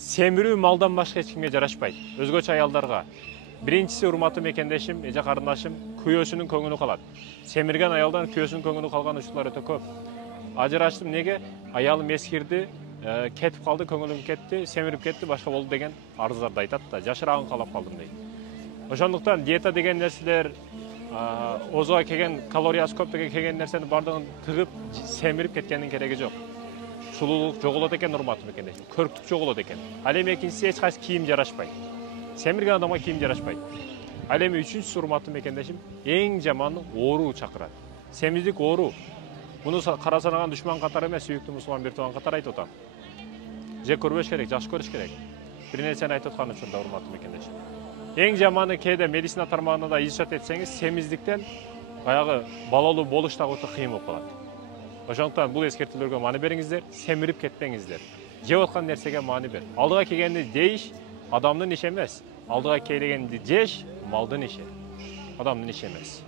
Семирүү малдан башка эч кимге жарашпайт. Өзгөчө аялдарга. Биринчиси урматтуу мекендешим, эже карындашым, күйөөсүнүн көңүлү калат. Семирген аялдан күйөөсүнүн көңүлү калган учурлар өтө көп. Ажыраштым неге? Аялым эскирди, кетип калды, көңүлүм кетти, семирип кетти, башка болду деген арыздарды айтат да, жашырагын каалап калдым дейт. Ошондуктан диета деген нерселер, озуга келген калориясы көп деген келген нерсени бардыгын тыгып, семирип кеткендин кереги жок. Сулуулук жоголот экен, урматтуу мекендешим, көрктүк жоголот экен. Ал эми экинчиси эч кайсы кийим жарашпайт. Семирген адамга кийим жарашпайт. Ал эми үчүнчүсү урматтуу мекендешим, эң жаманы оору чакырат. Семиздик оору. Муну кара санаган душман катары эмес, сүйүктүү мусулман бир тууган катары айтып атам. Жек көрбөш керек, жакшы көрүш керек. Бир нерсени айтып аткан учурда урматтуу мекендешим. Эң жаманы кээде медицина тармагында да изучат этсеңиз, семиздиктен баягы балалуу болуш дагы өтө кыйын болуп калат. Ошондуктан бул эскертүүлөргө маани бериңиздер, семирип кетпеңиздер. Жеп аткан нерсеге маани бер. Алдыга келгенди жейиш адамдын иши эмес. Алдыга келгенди жеш малдын иши. Адамдын иши эмес.